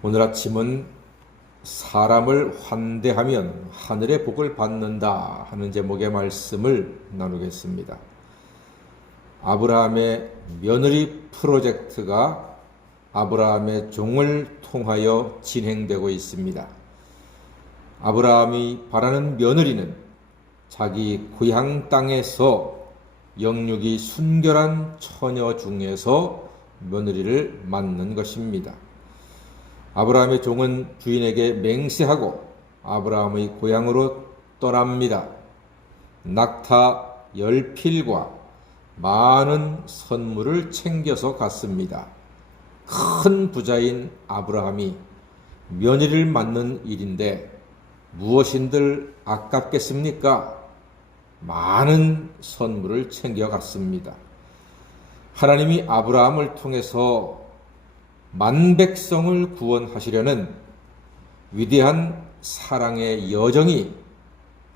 오늘 아침은 사람을 환대하면 하늘의 복을 받는다 하는 제목의 말씀을 나누겠습니다. 아브라함의 며느리 프로젝트가 아브라함의 종을 통하여 진행되고 있습니다. 아브라함이 바라는 며느리는 자기 고향 땅에서 영육이 순결한 처녀 중에서 며느리를 맡는 것입니다. 아브라함의 종은 주인에게 맹세하고 아브라함의 고향으로 떠납니다. 낙타 10필과 많은 선물을 챙겨서 갔습니다. 큰 부자인 아브라함이 며느리를 맡는 일인데 무엇인들 아깝겠습니까? 많은 선물을 챙겨갔습니다. 하나님이 아브라함을 통해서 만백성을 구원하시려는 위대한 사랑의 여정이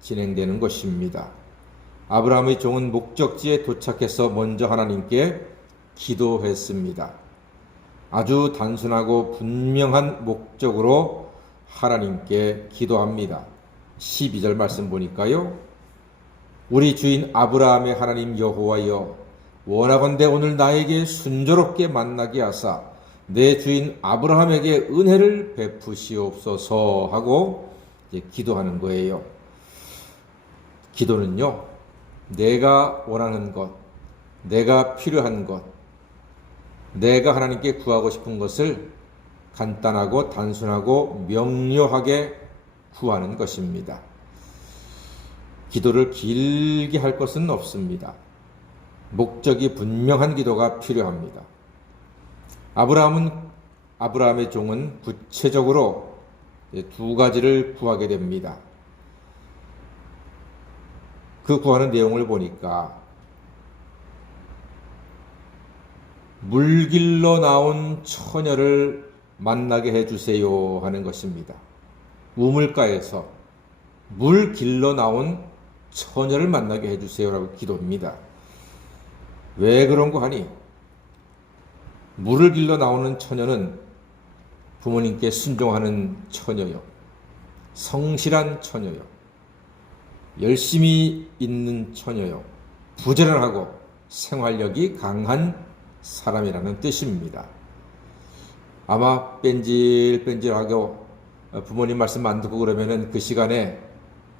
진행되는 것입니다. 아브라함의 종은 목적지에 도착해서 먼저 하나님께 기도했습니다. 아주 단순하고 분명한 목적으로 하나님께 기도합니다. 12절 말씀 보니까요. 우리 주인 아브라함의 하나님 여호와여, 원하건대 오늘 나에게 순조롭게 만나게 하사 내 주인 아브라함에게 은혜를 베푸시옵소서 하고 이제 기도하는 거예요. 기도는요, 내가 원하는 것, 내가 필요한 것, 내가 하나님께 구하고 싶은 것을 간단하고 단순하고 명료하게 구하는 것입니다. 기도를 길게 할 것은 없습니다. 목적이 분명한 기도가 필요합니다. 아브라함의 종은 구체적으로 두 가지를 구하게 됩니다. 그 구하는 내용을 보니까 물길로 나온 처녀를 만나게 해주세요 하는 것입니다. 우물가에서 물길로 나온 처녀를 만나게 해주세요라고 기도합니다. 왜 그런 거 하니? 물을 길러 나오는 처녀는 부모님께 순종하는 처녀요. 성실한 처녀요. 열심히 있는 처녀요. 부지런하고 생활력이 강한 사람이라는 뜻입니다. 아마 뺀질뺀질하고 부모님 말씀 안 듣고 그러면은 그 시간에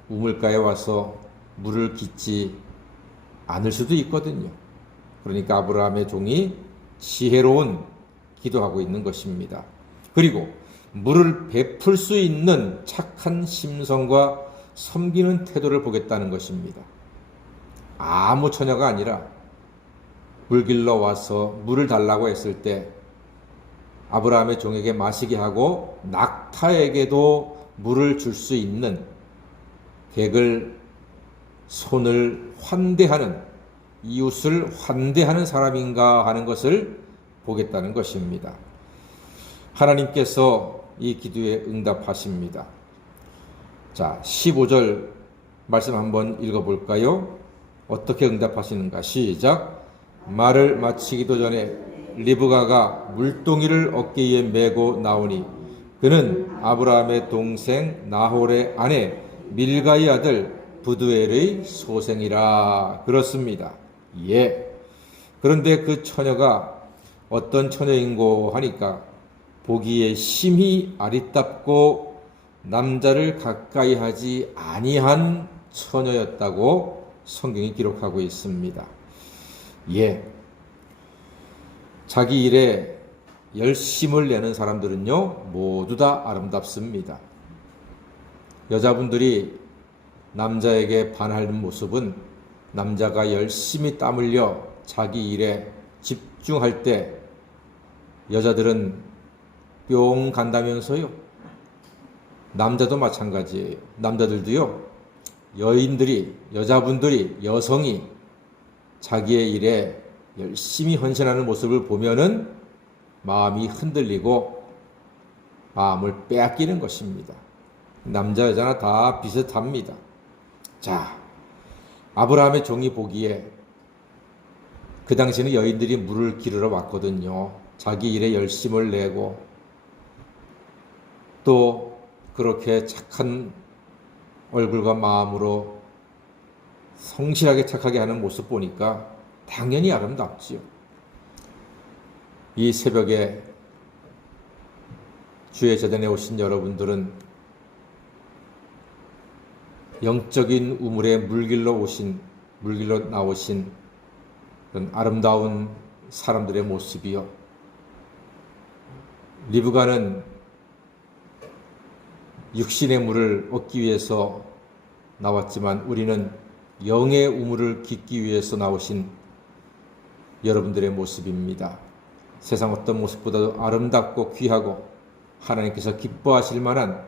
우물가에 와서 물을 깃지 않을 수도 있거든요. 그러니까 아브라함의 종이 지혜로운 기도하고 있는 것입니다. 그리고 물을 베풀 수 있는 착한 심성과 섬기는 태도를 보겠다는 것입니다. 아무 처녀가 아니라 물 길러 와서 물을 달라고 했을 때 아브라함의 종에게 마시게 하고 낙타에게도 물을 줄 수 있는 객을 손을 환대하는 이웃을 환대하는 사람인가 하는 것을 보겠다는 것입니다. 하나님께서 이 기도에 응답하십니다. 자, 15절 말씀 한번 읽어볼까요? 어떻게 응답하시는가? 시작. 말을 마치기도 전에 리브가가 물동이를 어깨에 메고 나오니 그는 아브라함의 동생 나홀의 아내 밀가의 아들 부두엘의 소생이라. 그렇습니다. 예. 그런데 그 처녀가 어떤 처녀인고 하니까 보기에 심히 아리답고 남자를 가까이 하지 아니한 처녀였다고 성경이 기록하고 있습니다. 예. 자기 일에 열심을 내는 사람들은요, 모두 다 아름답습니다. 여자분들이 남자에게 반하는 모습은 남자가 열심히 땀 흘려 자기 일에 집중할 때 여자들은 뿅 간다면서요. 남자도 마찬가지예요. 남자들도요. 여자분들이, 여성이 자기의 일에 열심히 헌신하는 모습을 보면은 마음이 흔들리고 마음을 빼앗기는 것입니다. 남자, 여자나 다 비슷합니다. 자, 아브라함의 종이 보기에 그 당시에는 여인들이 물을 기르러 왔거든요. 자기 일에 열심을 내고 또 그렇게 착한 얼굴과 마음으로 성실하게 착하게 하는 모습 보니까 당연히 아름답지요. 이 새벽에 주의 재단에 오신 여러분들은 영적인 우물에 물길로 나오신 그런 아름다운 사람들의 모습이요. 리브가는 육신의 물을 얻기 위해서 나왔지만 우리는 영의 우물을 깃기 위해서 나오신 여러분들의 모습입니다. 세상 어떤 모습보다도 아름답고 귀하고 하나님께서 기뻐하실 만한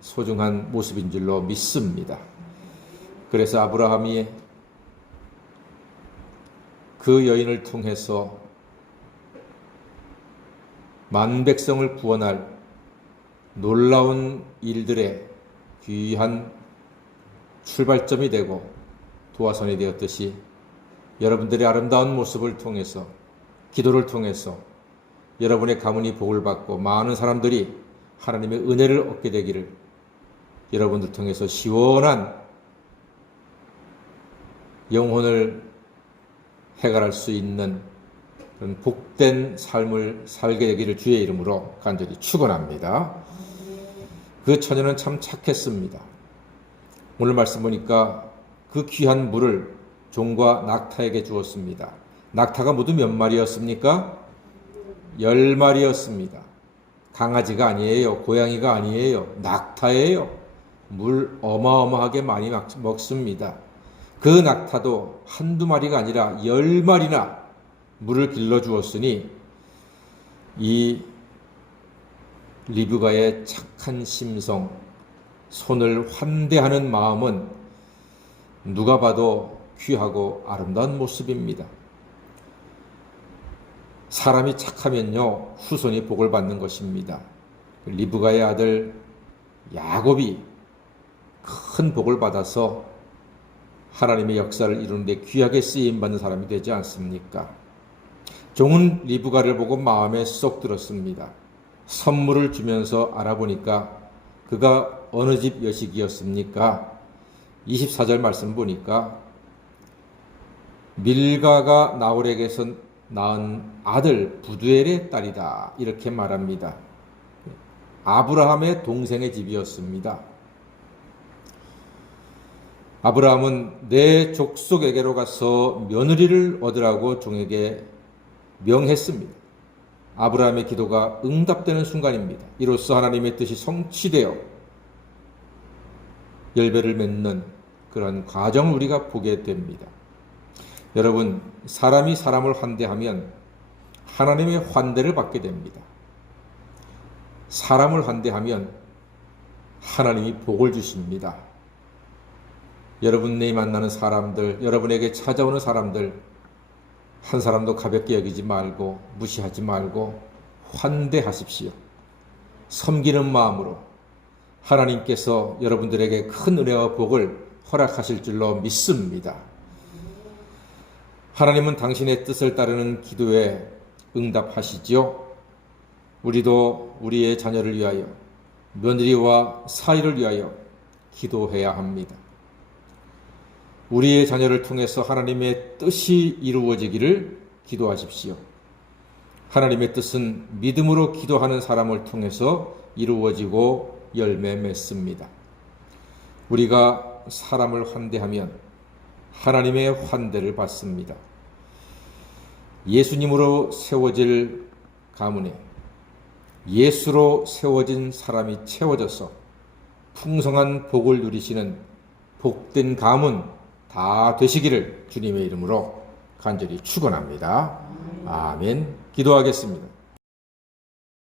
소중한 모습인 줄로 믿습니다. 그래서 아브라함이 그 여인을 통해서 만 백성을 구원할 놀라운 일들의 귀한 출발점이 되고 도화선이 되었듯이 여러분들의 아름다운 모습을 통해서 기도를 통해서 여러분의 가문이 복을 받고 많은 사람들이 하나님의 은혜를 얻게 되기를 여러분들 통해서 시원한 영혼을 해결할 수 있는 그런 복된 삶을 살게 되기를 주의 이름으로 간절히 축원합니다. 그 처녀는 참 착했습니다. 오늘 말씀 보니까 그 귀한 물을 종과 낙타에게 주었습니다. 낙타가 모두 몇 마리였습니까? 10마리였습니다. 강아지가 아니에요. 고양이가 아니에요. 낙타예요. 물 어마어마하게 많이 먹습니다. 그 낙타도 한두 마리가 아니라 10마리나 물을 길러주었으니 이 리브가의 착한 심성, 손을 환대하는 마음은 누가 봐도 귀하고 아름다운 모습입니다. 사람이 착하면요 후손이 복을 받는 것입니다. 리브가의 아들 야곱이 큰 복을 받아서 하나님의 역사를 이루는데 귀하게 쓰임받는 사람이 되지 않습니까? 종은 리브가를 보고 마음에 쏙 들었습니다. 선물을 주면서 알아보니까 그가 어느 집 여식이었습니까? 24절 말씀 보니까 밀가가 나홀에게서 낳은 아들 부두엘의 딸이다 이렇게 말합니다. 아브라함의 동생의 집이었습니다. 아브라함은 내 족속에게로 가서 며느리를 얻으라고 종에게 명했습니다. 아브라함의 기도가 응답되는 순간입니다. 이로써 하나님의 뜻이 성취되어 열매를 맺는 그런 과정을 우리가 보게 됩니다. 여러분, 사람이 사람을 환대하면 하나님의 환대를 받게 됩니다. 사람을 환대하면 하나님이 복을 주십니다. 여러분이 만나는 사람들, 여러분에게 찾아오는 사람들 한 사람도 가볍게 여기지 말고 무시하지 말고 환대하십시오. 섬기는 마음으로 하나님께서 여러분들에게 큰 은혜와 복을 허락하실 줄로 믿습니다. 하나님은 당신의 뜻을 따르는 기도에 응답하시지요. 우리도 우리의 자녀를 위하여 며느리와 사위를 위하여 기도해야 합니다. 우리의 자녀를 통해서 하나님의 뜻이 이루어지기를 기도하십시오. 하나님의 뜻은 믿음으로 기도하는 사람을 통해서 이루어지고 열매 맺습니다. 우리가 사람을 환대하면 하나님의 환대를 받습니다. 예수님으로 세워질 가문에 예수로 세워진 사람이 채워져서 풍성한 복을 누리시는 복된 가문 다 되시기를 주님의 이름으로 간절히 축원합니다. 아멘. 기도하겠습니다.